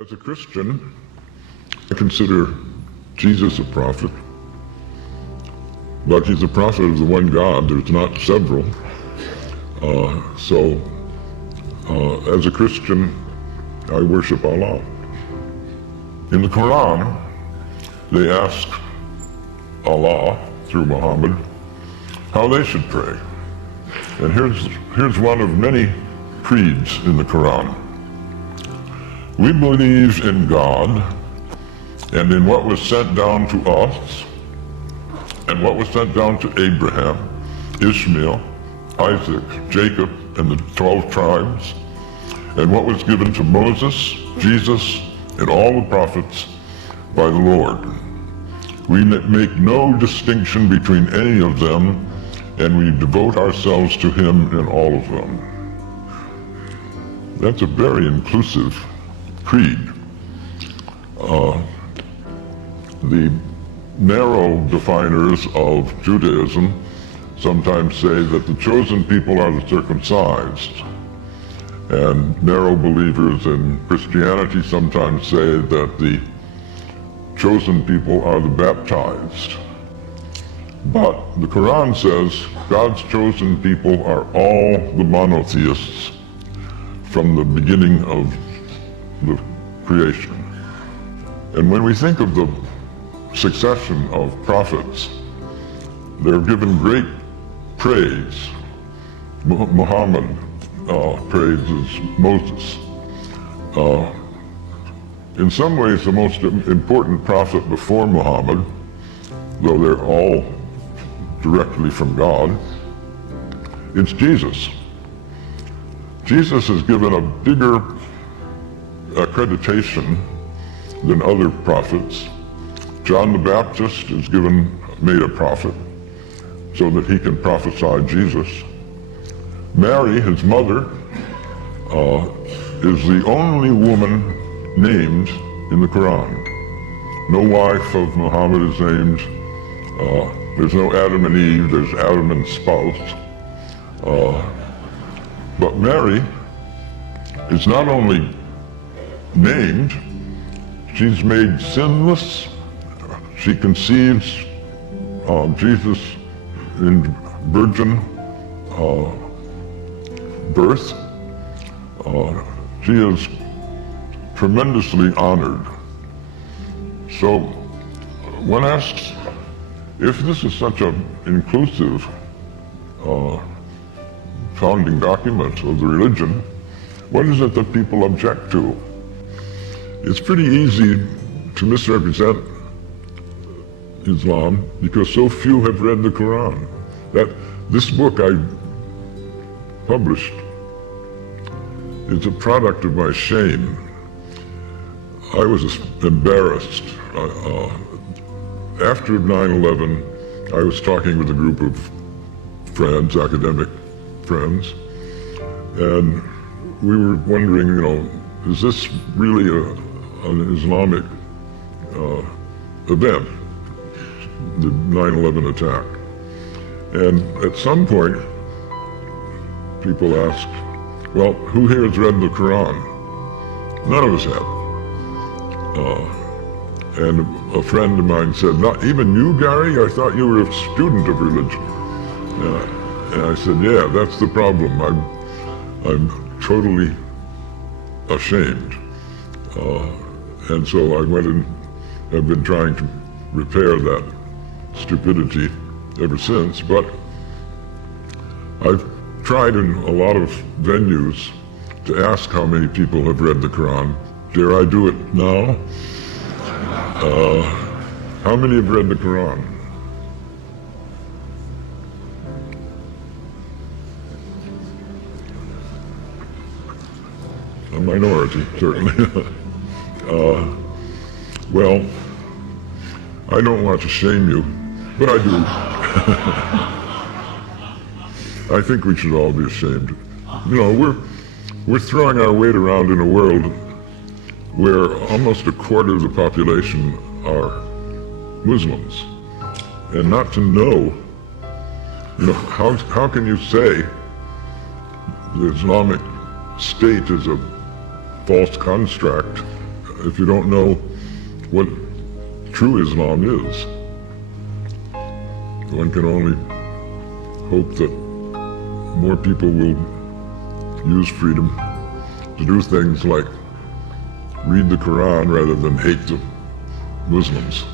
As a Christian, I consider Jesus a prophet, but he's a prophet of the one God. There's not several. As a Christian, I worship Allah. In the Quran, they ask Allah, through Muhammad, how they should pray. And here's one of many creeds in the Quran. We believe in God and in what was sent down to us and what was sent down to Abraham, Ishmael, Isaac, Jacob, and the 12 tribes, and what was given to Moses, Jesus, and all the prophets by the Lord. We make no distinction between any of them, and we devote ourselves to him in all of them. That's a very inclusive creed. The narrow definers of Judaism sometimes say that the chosen people are the circumcised, and narrow believers in Christianity sometimes say that the chosen people are the baptized. But the Quran says God's chosen people are all the monotheists from the beginning of the creation. And when we think of the succession of prophets, they're given great praise. Muhammad praises Moses. In some ways, the most important prophet before Muhammad, though they're all directly from God, it's Jesus. Jesus is given a bigger accreditation than other prophets. John the Baptist is made a prophet so that he can prophesy Jesus. Mary, his mother, is the only woman named in the Quran. No wife of Muhammad is named. There's no Adam and Eve, there's Adam and spouse. But Mary is not only named, she's made sinless. She conceives Jesus in virgin birth. She is tremendously honored. So one asks, if this is such an inclusive founding document of the religion, what is it that people object to? It's pretty easy to misrepresent Islam because so few have read the Quran. This book I published is a product of my shame. I was embarrassed. After 9/11, I was talking with a group of friends, academic friends, and we were wondering, is this really an Islamic event, the 9/11 attack? And at some point, people asked, well, who here has read the Quran? None of us had. And a friend of mine said, not even you, Gary? I thought you were a student of religion. And I said, yeah, that's the problem. I'm totally ashamed. And so I went and have been trying to repair that stupidity ever since. But I've tried in a lot of venues to ask how many people have read the Quran. Dare I do it now? How many have read the Quran? A minority, certainly. Well, I don't want to shame you, but I do. I think we should all be ashamed. We're throwing our weight around in a world where almost a quarter of the population are Muslims. And not to know, how can you say the Islamic State is a false construct if you don't know what true Islam is. One can only hope that more people will use freedom to do things like read the Quran rather than hate the Muslims.